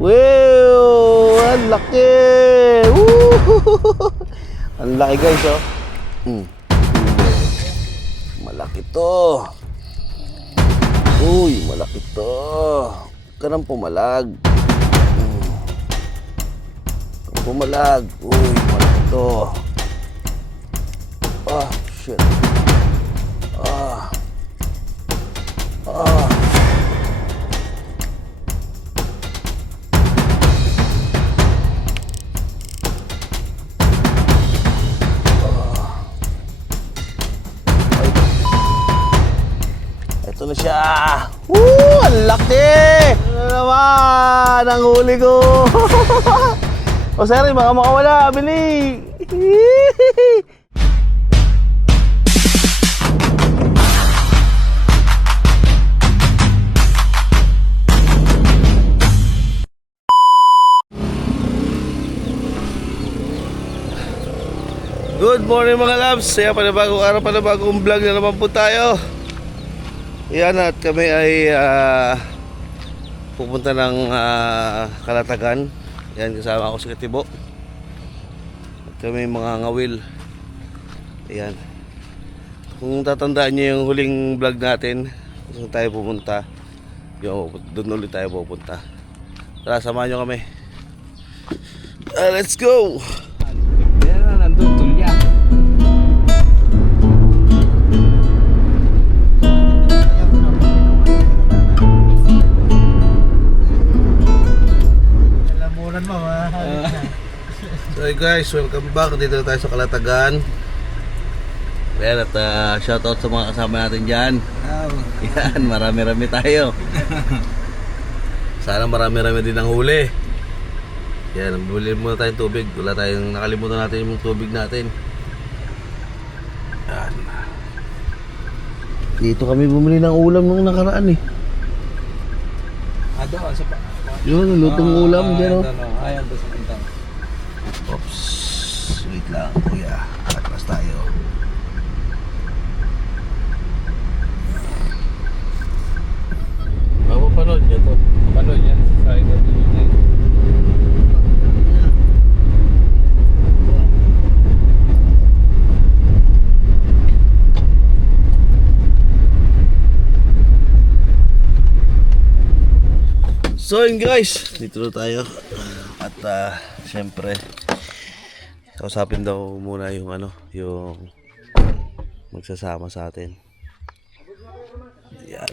Wow! Ang laki! Woo! Ang laki guys, oh. Malaki to. Uy, malaki to. Kanang pumalag. Pumalag. Uy, malaki to. Ah, shit. Ah. Ah. Ito na siya. Woo! Ang laki! Ano naman? Ang huli ko. O sorry, baka makawala. Bili! Good morning mga loves. Kaya panibagong araw, panibagong vlog na naman po tayo. Yan, at kami ay pupunta ng Kalatagan. Yan, kasama ako si Katibo. At kami mga ngawil. Ayan. Kung tatandaan nyo yung huling vlog natin, kung tayo pupunta, doon ulit tayo pupunta. Tara, samahan nyo kami. Let's go! Yan na, nandun, tulya. So hey guys, welcome back. Dito na tayo sa Kalatagan. Ayan, at shoutout sa mga kasama natin dyan. Yan, marami-rami tayo. Sana marami-rami din ang huli. Yan, bumili muna tayong tubig. Wala tayong, nakalimutan natin yung tubig natin. Yan. Dito kami bumili ng ulam nung nakaraan eh. Ado, asa pa? Yun, lutong ulam dyan oh. Ayan, doon sa pintang. Oops, wait lang kuya. Atras tayo. Mapapanood niya to. Panood yan, sa ito din. So yun guys, dito na tayo. At syempre kausapin daw muna yung yung magsasama sa atin. Yan.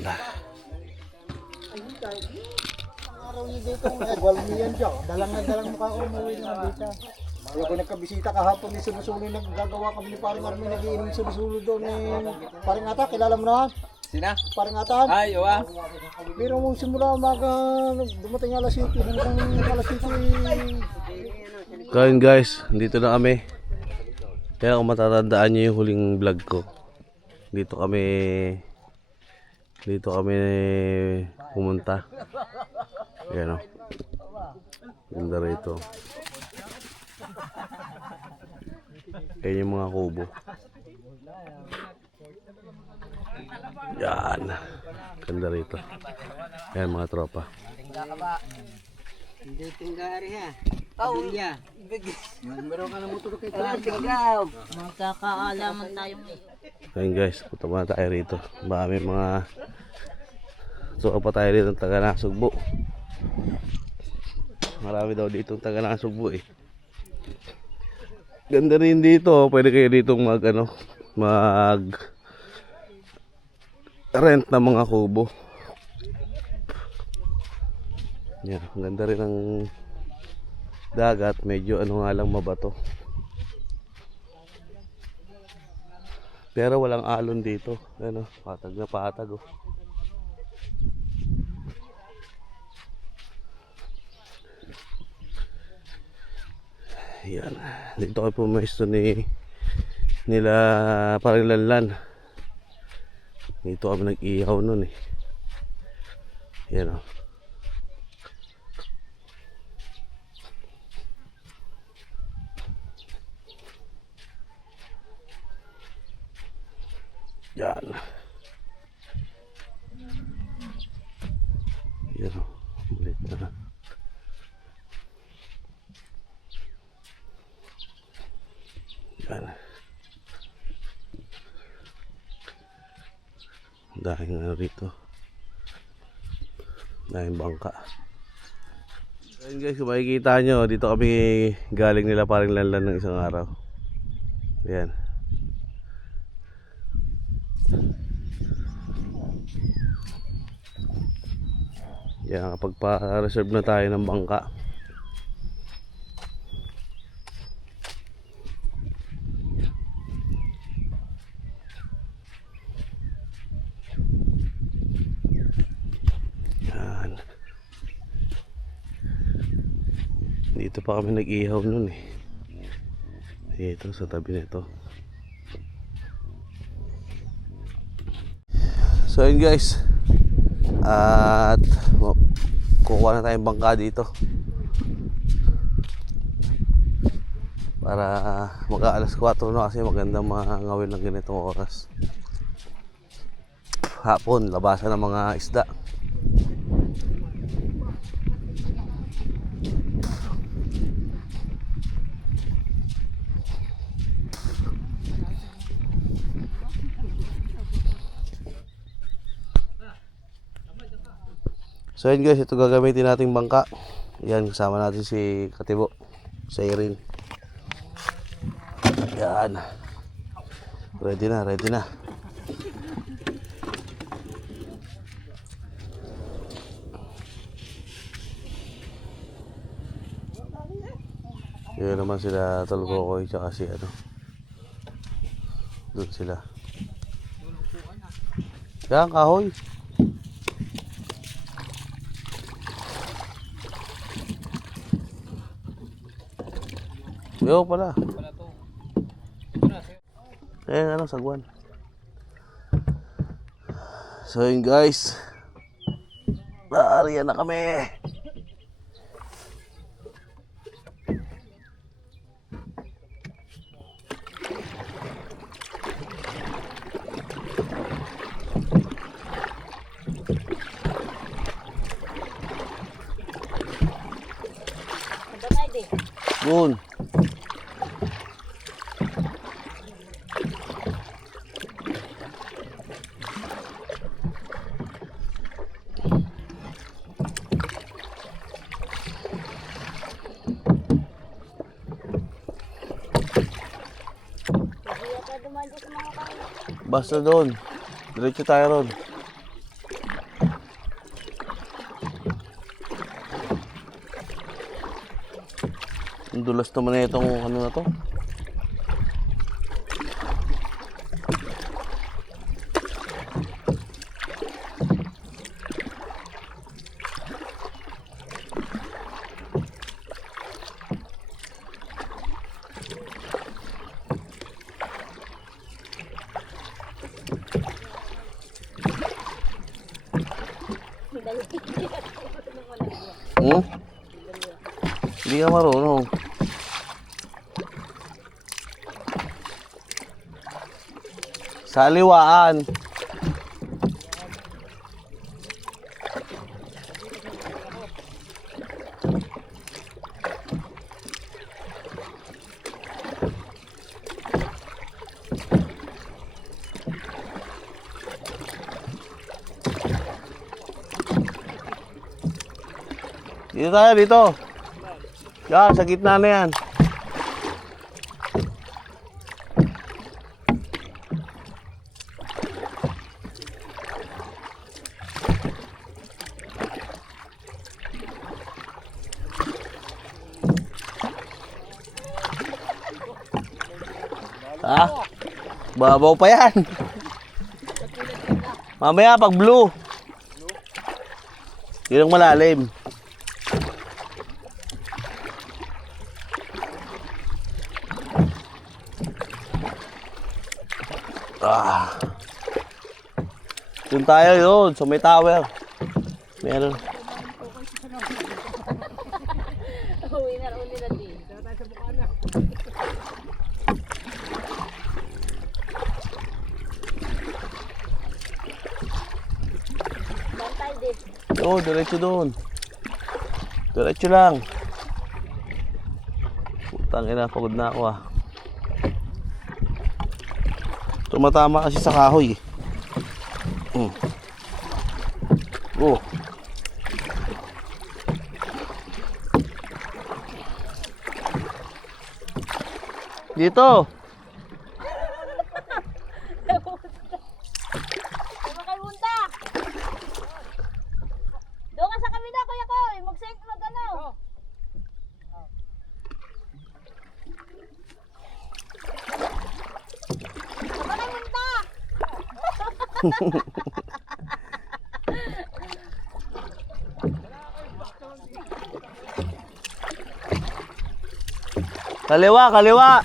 Araw niyo dito, walmiyan dyan. Dalang mukha ko umuwi ng dito. Kaya kung nagkabisita kahapon ni Sunusulo, naggagawa kami ni Paring Armin, nagiinom Sunusulo doon ni Paring Ata, kilala mo na? Sina? Paring Ata? Ay, owa. Pero mong simula umaga, dumating alas 7, hanggang alas 7. Kain guys, dito na kami. Kaya kung matatandaan nyo yung huling vlog ko, dito kami pumunta. Ayan o, ganda rito. Ayan yung mga kubo. Yan, ganda rito. Ayan mga tropa. Hindi tinggari ha. Pamilya. Meron ka na motor kay Tinggaw. Magkakaalaman tayo eh. Ayan guys, punta muna tayo rito. Baka may mga suka pa tayo dito ng taga-Nasugbo. Marami daw dito ng taga-Nasugbo eh. Ganda rin dito. Pwede kayo dito mag rent ng mga kubo. Yan, ang ganda rin ng dagat. Medyo nga lang mabato. Pero walang alon dito. Patag na patag oh. Yan. Dito kami pumesto nila parang lanlan. Dito kami nag-ihaw nun eh. Yan oh. Yan. Yan o. Ulit na. Dahil ano rito. Dahil bangka. Ayun guys, kung makikita nyo, dito kami galing nila paring lanlan ng isang araw. Ayan. Yan, kapag pa-reserve na tayo ng bangka. Yan. Dito pa kami nag-ihaw nun eh. Dito sa tabi nito. So yun guys. At kukuha na tayong bangka dito para mag-aalas 4 na kasi magandang mga ngawin ng ganitong oras. Hapon, labasan ng mga isda. So yun guys, ito gagamitin nating bangka. Yan, kasama natin si Katibo, si Irene. Yan. Ready na, ready na. Yun naman sila Talgokoy, tsaka si ano. Doon sila. Yan, kahoy. Yo pala. Ano, sagwan. So yun guys. Naariyan na kami. Doon. Basta doon. Diretso tayo ron. Ang dulas naman na itong ano na to. Hindi ka marunong. Sa liwaan. Dito tayo, dito. Yan, sa gitna na yan. Ha? Babaw pa yan. Mamaya pag blue. Yun ang malalim. Doon tayo yun, sa may tower. Meron. Uwi na rin nila din. Bantay din. Oo, diretso doon. Diretso lang. Putang ina, pagod na ako ah. Tumatama kasi sa kahoy. Oh. Dito. Ano kayo punta? Doon ka sa kabila, Kuya Koy. Mag-send ano. Saan kayo punta? Kaliwa, kaliwa.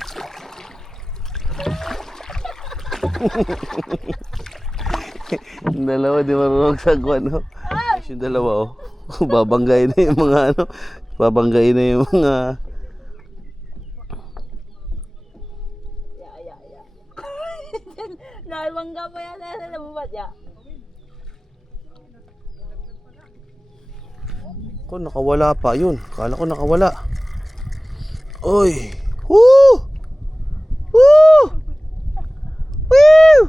Yung dalawa di marunong sa ano. Yung dalawa oh. Babanggain na yung mga ano. Babanggain na yung mga Nalbangga pa yan sa labubat ya. ko nakawala pa yun. Kala ko nakawala. Oy. Woo! Woo! Woo!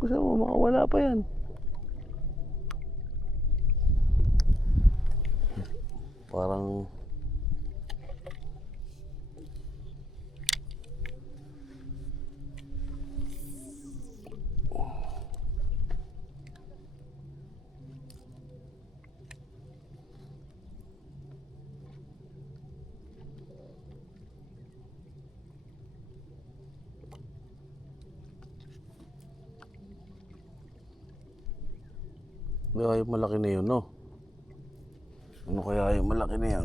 Gusto mo makawala pa yan. Parang kaya yung malaki na yun, no? Ano kaya yung malaki na yan?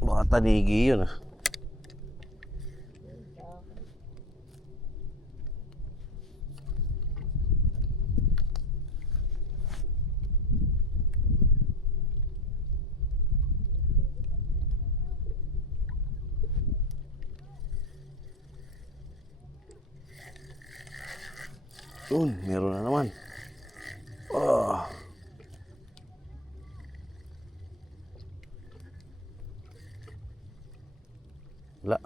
Baka tanigi yun, ah. Yun, meron na naman. Oh. Wala.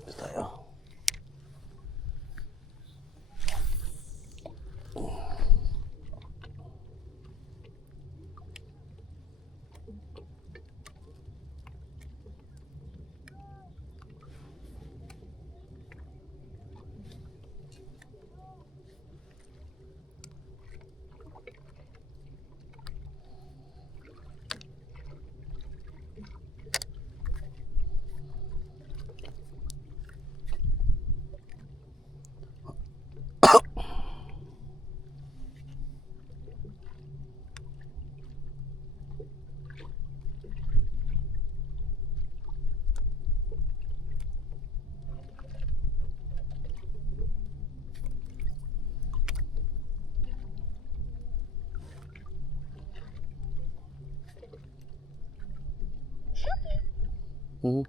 Ito tayo. Hmm.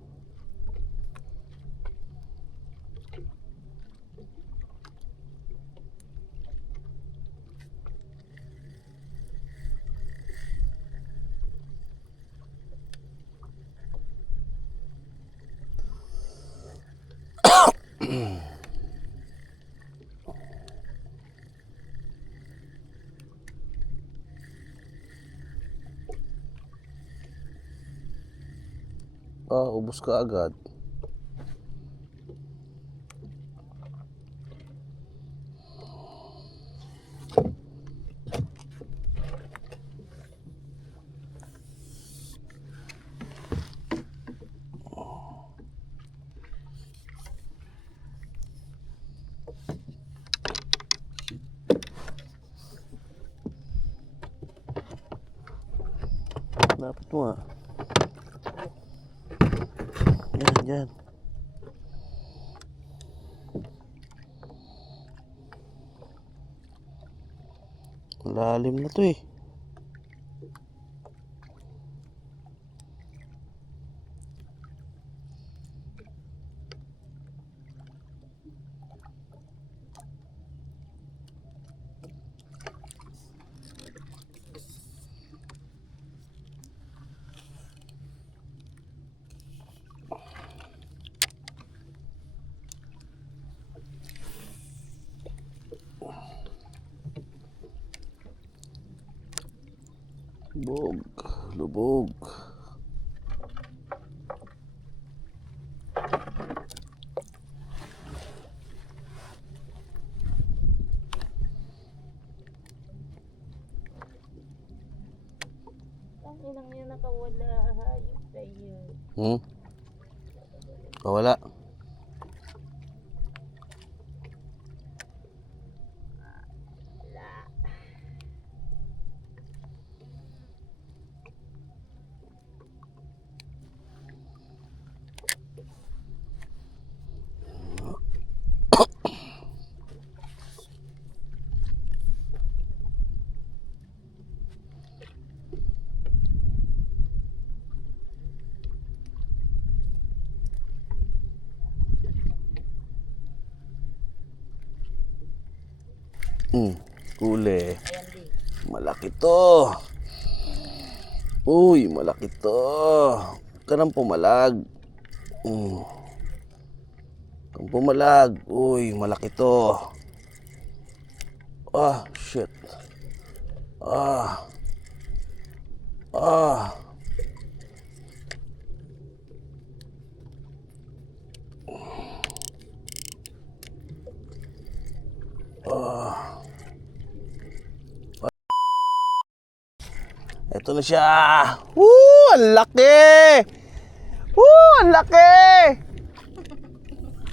Ah, ubos ka agad. Dapat mo ah. Yan, yan. Lalim na to eh. Lubog. Lubog. Ang inang yun nakawala. Hayop sa'yo. Wala. Huli. Malaki to. Uy, malaki to. Kanang pumalag. Kang pumalag. Uy, malaki to. Ah, shit. Ah. Ah. Ito na siya. Woo! Ang laki! Woo! Ang laki!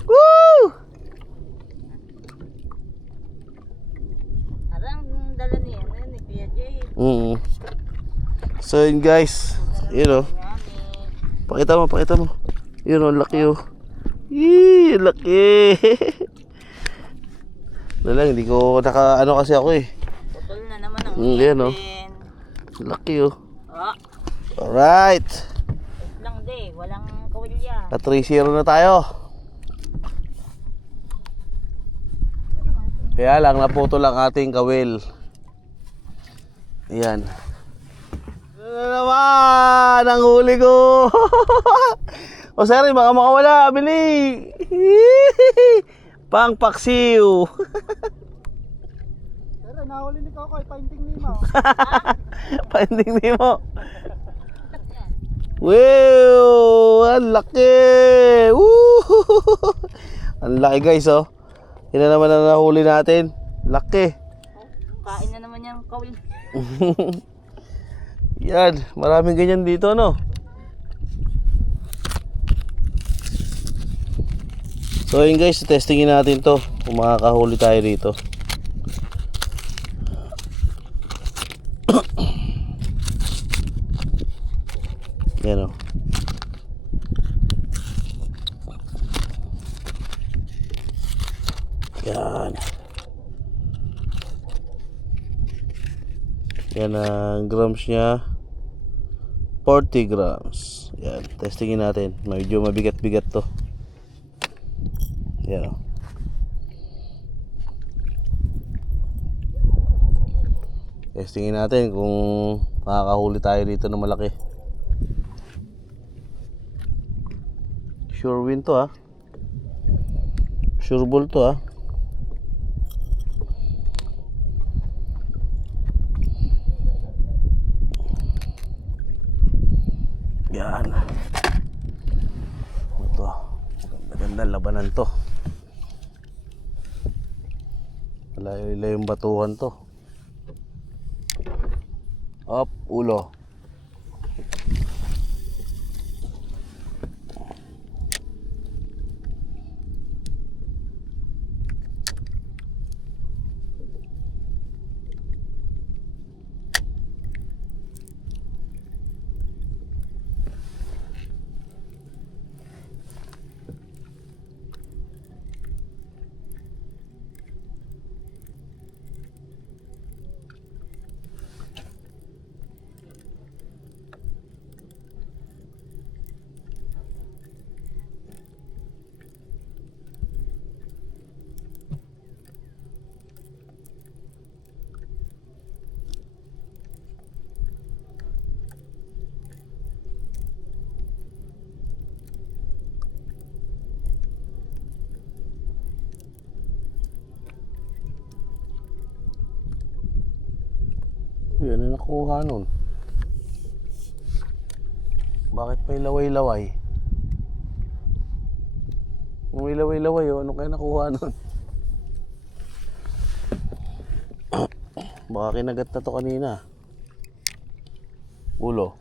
Woo! Parang dala niya ni Kuya Jay. So yun guys, you know, pakita mo. Yun o, ang laki o. Yee, ang laki. Hindi ko ano kasi ako eh. Putol na naman ang Yan o. Laki o. Alright. lang de, walang kawilya. At 3-0 na tayo. Kaya lang naputo lang ating kawil. Ayan. Ano naman ang huli ko. O sorry, baka makawala. Bili. Pang paksiw. Pero nahuli ni Kokoy, painting ni mo. Painting ni mo. Wow! Ang laki! Woo! Ang laki guys oh. Yan na naman ang nahuli natin. Laki. Kain na naman yung kawil. Yan, maraming ganyan dito no. So yun guys, testingin natin to kung makakahuli tayo dito. Yan o. Yan. Yan ang grams niya. 40 grams. Yan, testingin natin. Medyo mabigat-bigat to. Yan o. Testingin natin kung makakahuli tayo dito na malaki. Sure win to ha. Sure ball to ha. Yan. Ito. Maganda labanan to. Layo-layo yung batuhan to. Up, ulo. Yan na nakuha nun. Bakit may laway-laway? Kung may laway-laway, oh, ano kaya nakuha nun? Baka kinagat na to kanina. Ulo.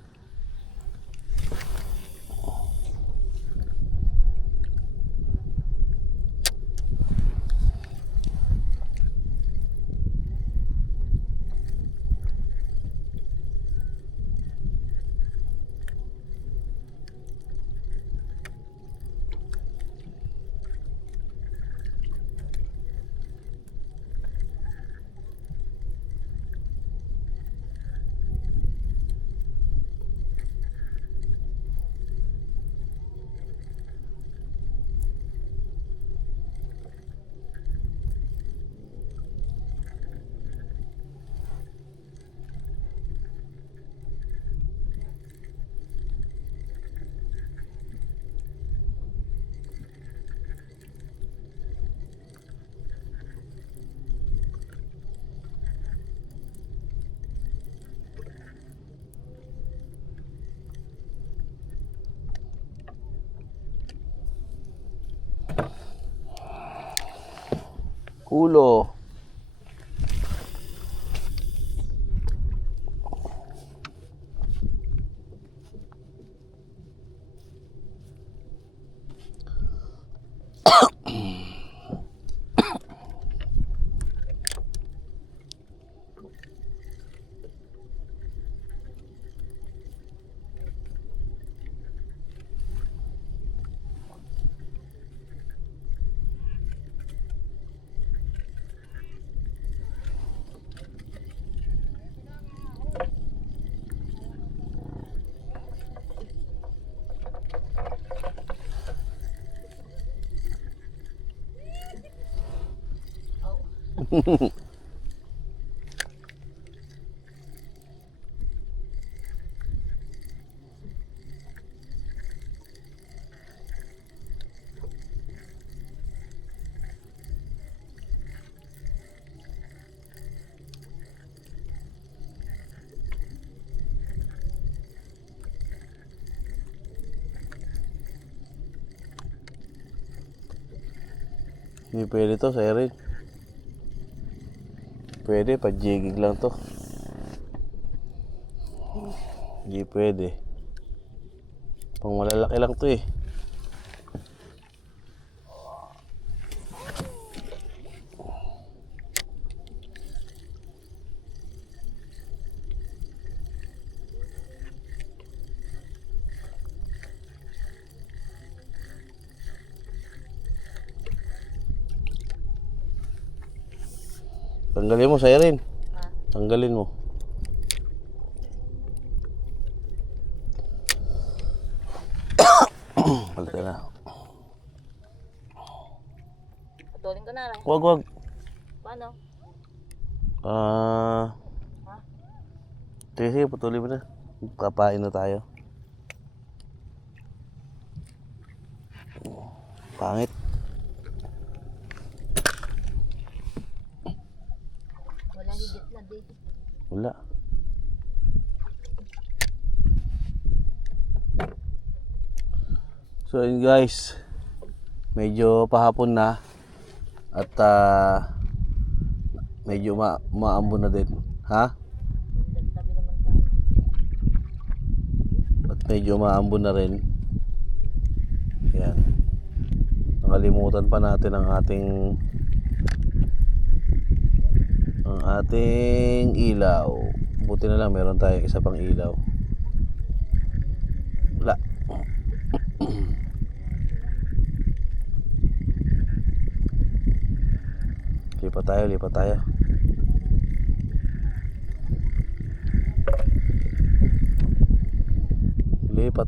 Ulo. Hindi pwede to, Siren. Pwede, pa-jigging lang to. Hindi pwede. Pang malalaki lang to eh. Tanggalin mo, Siren. Tanggalin mo. Balik na. Putulin ko na lang. Wag. Paano? Sige, patuloy mo na. Kapain na tayo. Pangit. Wala higit na din. Wala. So yun guys, medyo pahapon na at medyo maambon na din. Ha? Tabi naman tayo. At medyo maambon na rin. Yan. Nakalimutan pa natin ang ating ilaw. Buti na lang meron tayong isa pang ilaw. Wala. Lipat tayo. Lipat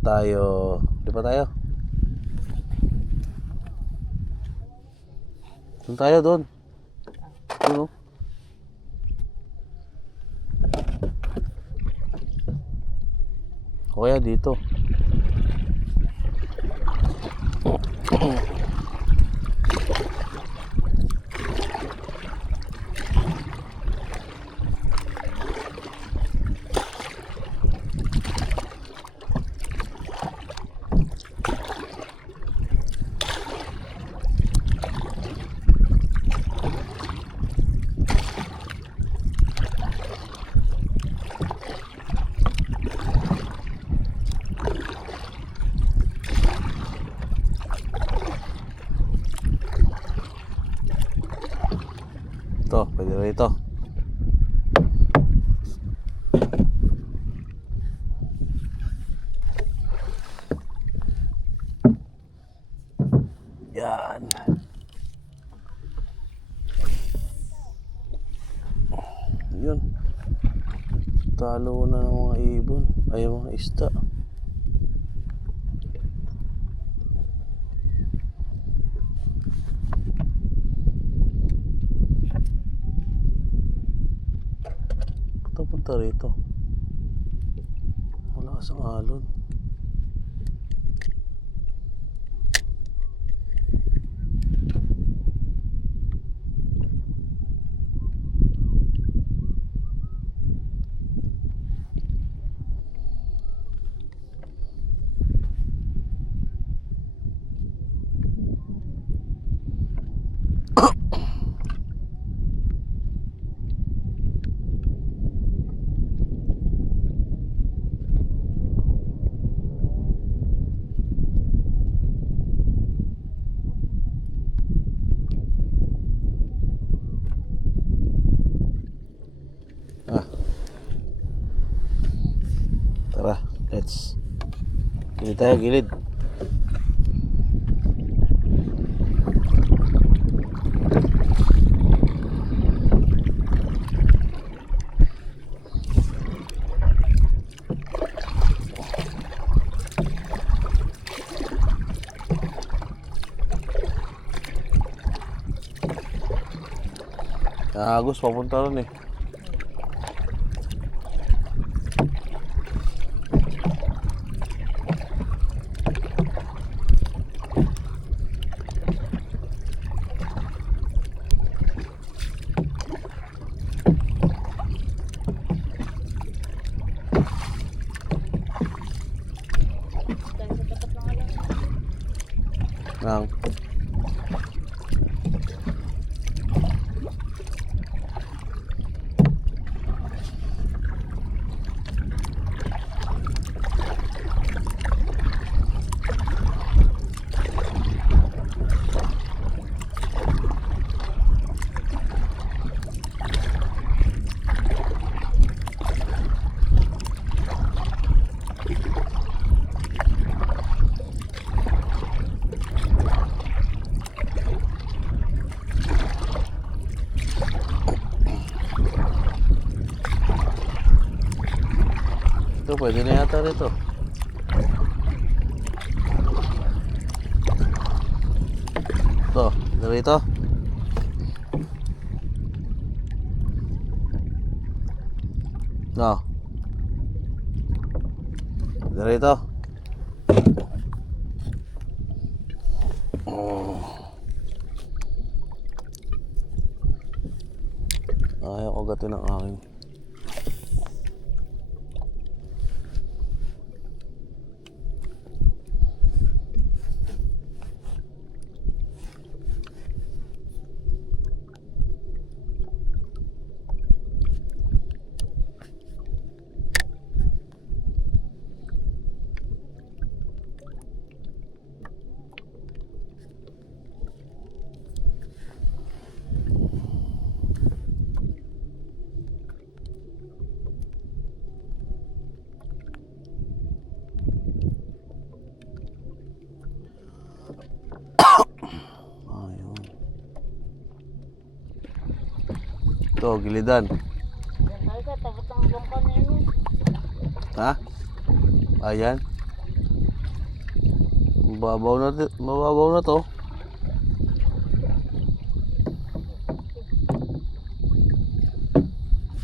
tayo. Doon tayo doon. Ano? O kaya dito. Ito, pwede rito. Yan. Yun. Talo na ng mga ibon. Ay, mga isda. Ito punta rito. Wala sa alon. Tara, let's. Gilid tayo, gilid. Agos, papunta ron eh. Dahil sa tapat ng alam. Nang. Ito, pwede na yata rito. Ito, rito. No. Rito. Oh. Ayaw ko gatin ng aking. Ito, gilidan. Yan tayo sa tapat ng bangka na yun. Ha? Ayan. Mababaw na to.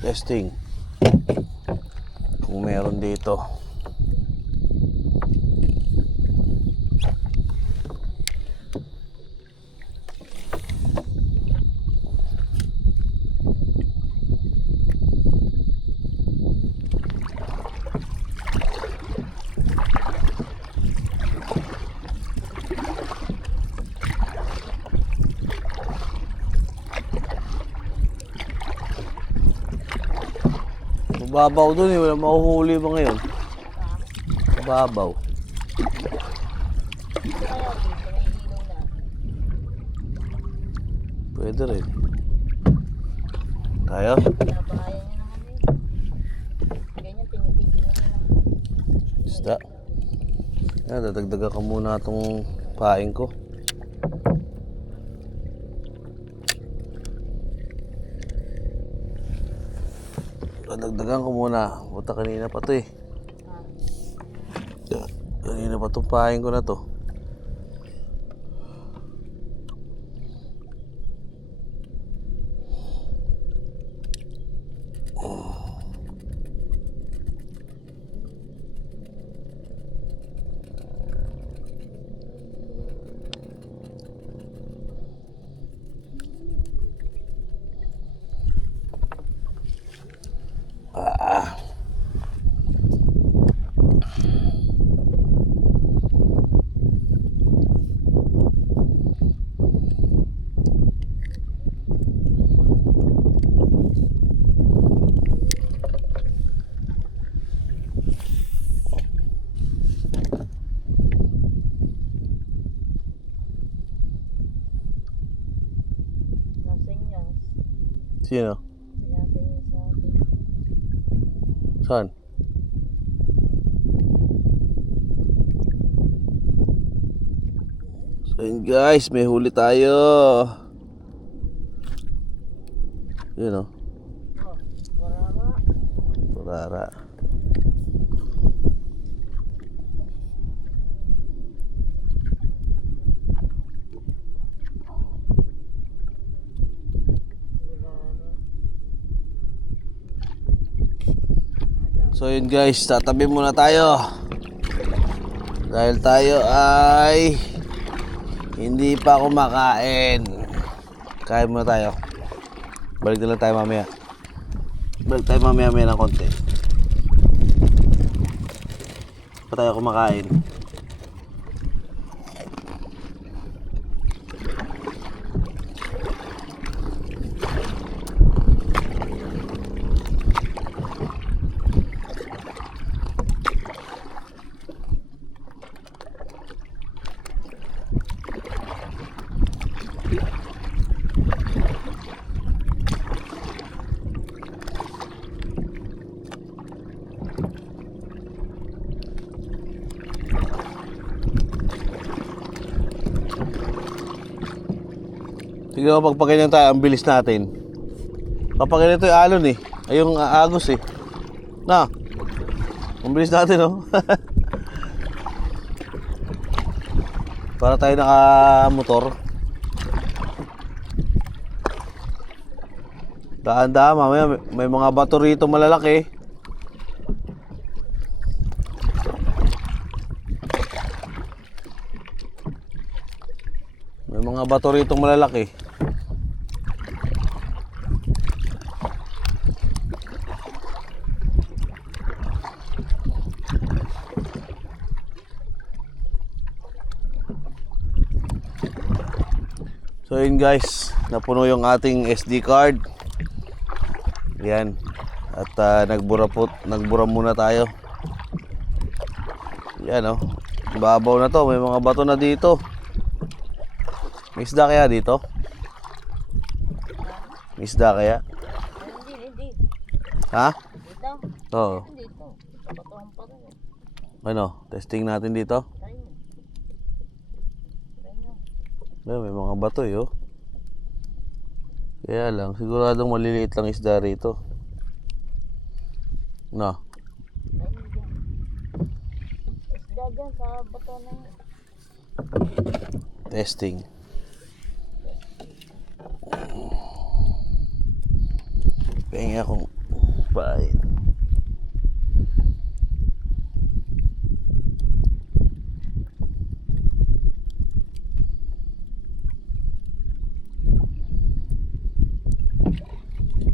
Testing. Kung meron dito. Mababaw dun eh, wala mahuhuli ba ngayon? Mababaw. Kaya dito may ilaw na. Pwede rin. Tayo? Pinabahayan niya naman eh. Ganyan, tinitigil na lang. Isda. Yan, dadagdagan ko muna itong paing ko. Dadagdagan ko muna. Buta kanina pa to eh. Kanina pa itong paing ko na to. Nasenyas. Sino? Pinasenyas sa atin. Saan? So yun guys, may huli tayo. Yun o. Oh, marama. Turara. So yun guys, tatabi muna tayo. Dahil tayo ay hindi pa kumakain. Kain muna tayo. Balik na lang tayo mamaya. Balik tayo mamaya ng konti. Pa tayo kumakain. Sige, kapag ganyan tayo, ang bilis natin. Kapag ganito yung alon eh. Ay yung agos eh. Na. Ang bilis natin oh. Para tayo naka-motor. Daan-daan, mamaya may mga bato rito malalaki. May mga bato rito malalaki. So yun guys, napuno yung ating SD card. Yan. At nagbura muna tayo. Yan oh. Babaw na to, may mga bato na dito. May isda kaya dito? May isda kaya? Hindi. Ha? Dito. Oo. Dito. Patuhan pa rin. Ano? Testing natin dito? Try mo. May mga bato eh oh. Kaya lang, siguradong maliliit lang isda rito. No. Try mo dyan. Isda dyan sa bato na yun. Testing. Pengen akong pain.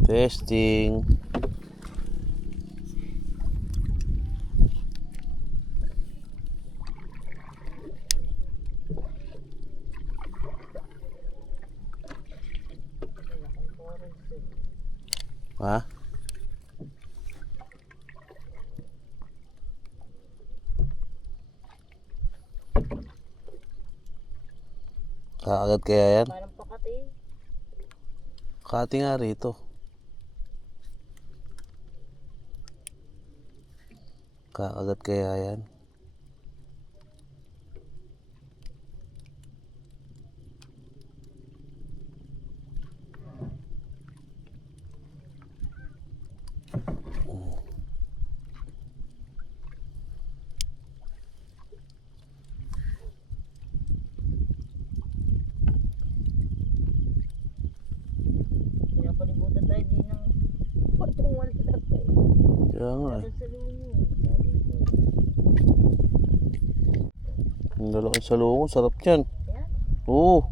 Testing. Ha? Kakagat kaya yan? Parang pakati. Kati nga rito. Kakagat kaya yan? Pinapalibutan tayo din ng patong wala tayo. Kaya nga eh. Sa lumo. Sabi ko. Ang lalaki sa loob, sarap niyan. Yan. Oo.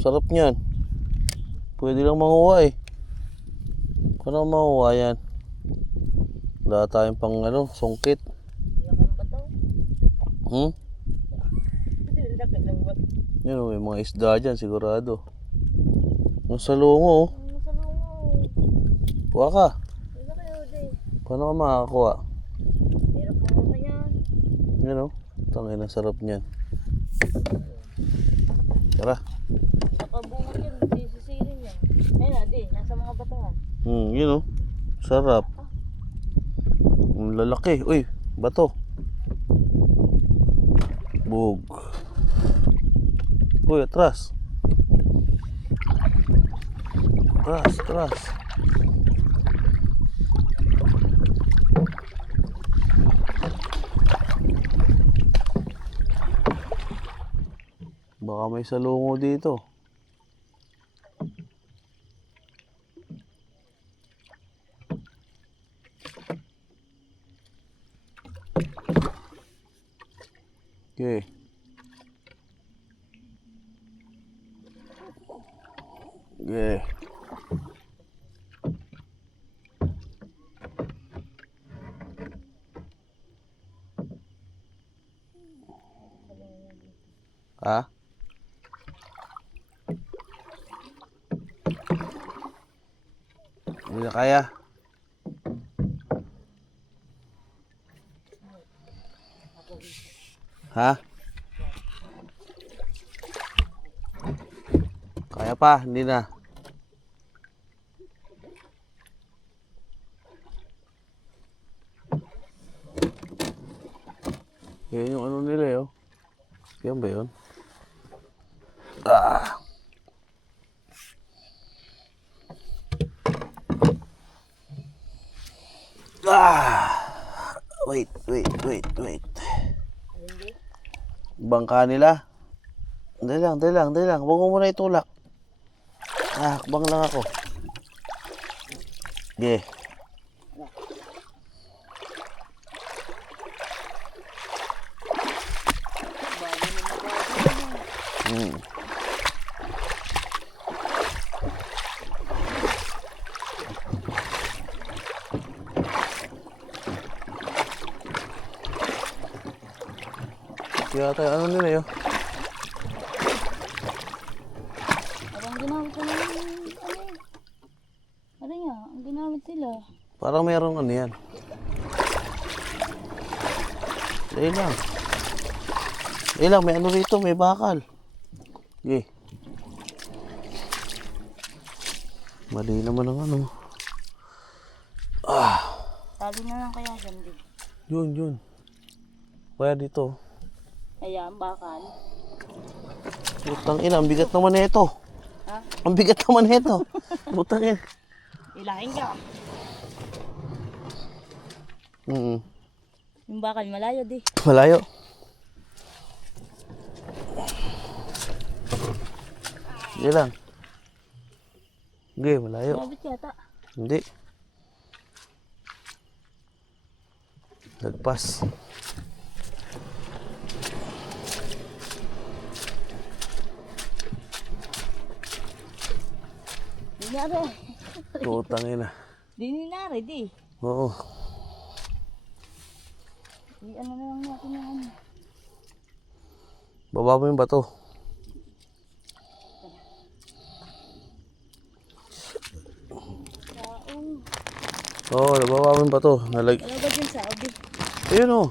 Sarap niyan. Pwede lang manguha eh. Paano manguha yan? Wala tayong pang sungkit. Yakan ba to? Hmm? Laki lang ba? Yan may mga isda dyan sigurado. Ang salungo oh. Ang sa lumo. Kuha ka. Ano kayo din? Paano ka makakakuha? Hirap mo ka yan. Yan oh. Tangin ang sarap niyan. Tara. Nakabungot yan. Di sisirin yan. Ayun na di. Nasa mga batahan. Yun oh. Sarap. Ang lalaki. Uy, bato. Bug. Uy, atras. Atras, atras. Baka may salungo dito. Okay. Okay. Ha? Hindi na kaya. Ha? Kaya pa, hindi na. Yan yung ano nila eh, oh. Yan ba yun? Ah. Ah. Wait. Bangka nila. Dali lang. Huwag mo muna itulak. Hakbang lang ako. Okay. Kaya tayo, ano nila yun? Parang ginamit ko lang ano nga, ang ginamit sila. Parang mayroong ano yan. Dahil lang, may ano rito, may bakal. Okay. Mali naman ang ano. Sabi na lang kaya dyan din. Yun. Kaya dito. Ayan, bakal. Putang ina, ang bigat naman na ito. Ha? Ang bigat naman na ito. Putang ina. Ilahin ka. Yung bakal malayo di. Malayo. Hindi lang. Hindi, malayo. Sabit yata. Hindi. Nagpas. Dinari. Putang ina. Dinari di. Oo. Ano na lang natin yung ano. Baba mo yung bato. Oo, nababa mo yung bato. Talaga din sabi. Ayun o.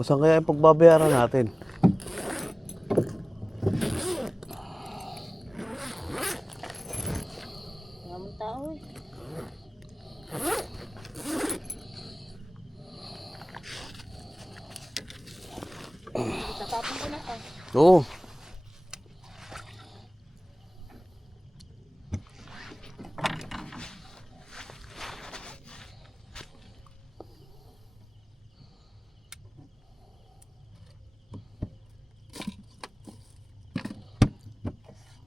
Saan kaya yung pagbabayaran natin? Maraming tao eh. Tatapon ko na to. Oo.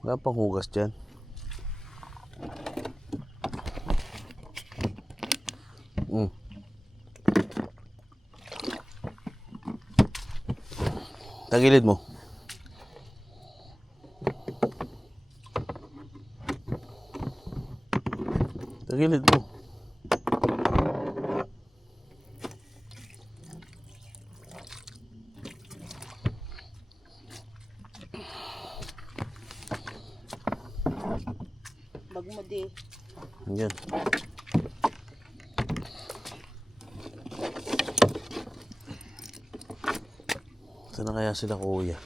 Wala pang hugas dyan. Tagilid mo. Tagilid mo. Bag mo di. Yan. Saan na kaya sila kuya?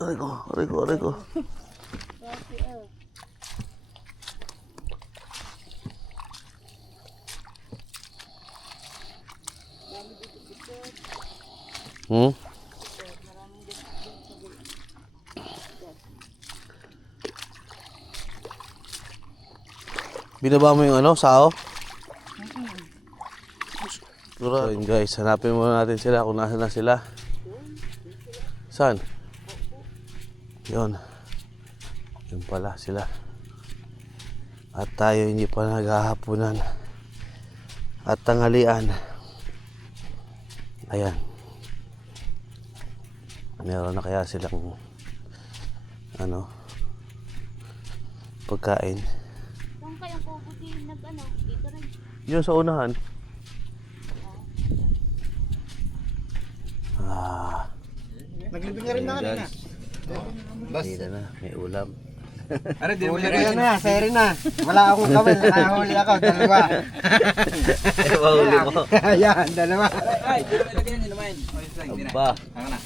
Aray ko. Hmm? Binaba mo yung ano, sao? So yun guys, hanapin muna natin sila kung nasa na sila. Saan? Yun. Yun pala sila. At tayo hindi pa naghahapunan. At tanghalian. Ayan. Meron na kaya silang ano pagkain. Kung kayang kubuti nag-ano, dito rin. Yun sa unahan. Naglibing na rin na kanina. Hindi na, may ulam. Ano, di mo Huli ko yan na, seri na. Wala akong kawal, nakahuli ako, dalawa. Mahuli mo. Ayan, dalawa. Ay, di mo ilagay yan, inumain. Aba. Ako na.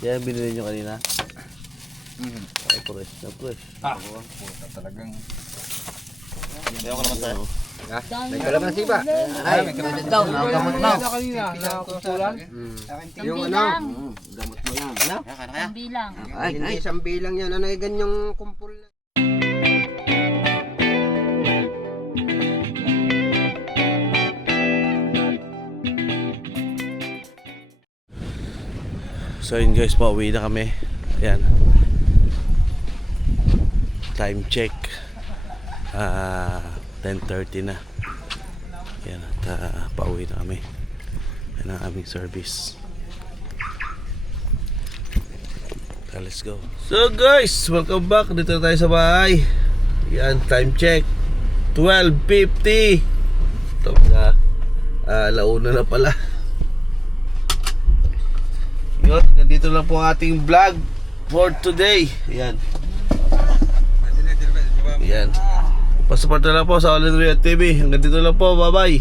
Yan binili nyo kanina. Ay, fresh na fresh. Puta talagang. Ayaw ko naman sa'yo. May kalamansi ba? Ay, may kapatid daw. Gamot na. Kanina, nakukulan. Yung ano? Bilang. Gamot mo yan. Ano? Ang bilang. Ay, hindi isang bilang yan. Ano yung ganyang kumpul na? So yun guys, pauwi na kami. Ayan. Time check. 10:30 na. Ayan, at pauwi na kami. Yan ang aming service. Let's go. So guys, welcome back. Dito na tayo sa bahay. Yan, time check 12:50. Ito na, alauna na pala. Yun, nandito lang po ang ating vlog for today. Yan. Yan. Pasuporta lang po sa All in Rio TV. Hanggang dito lang po. Bye bye.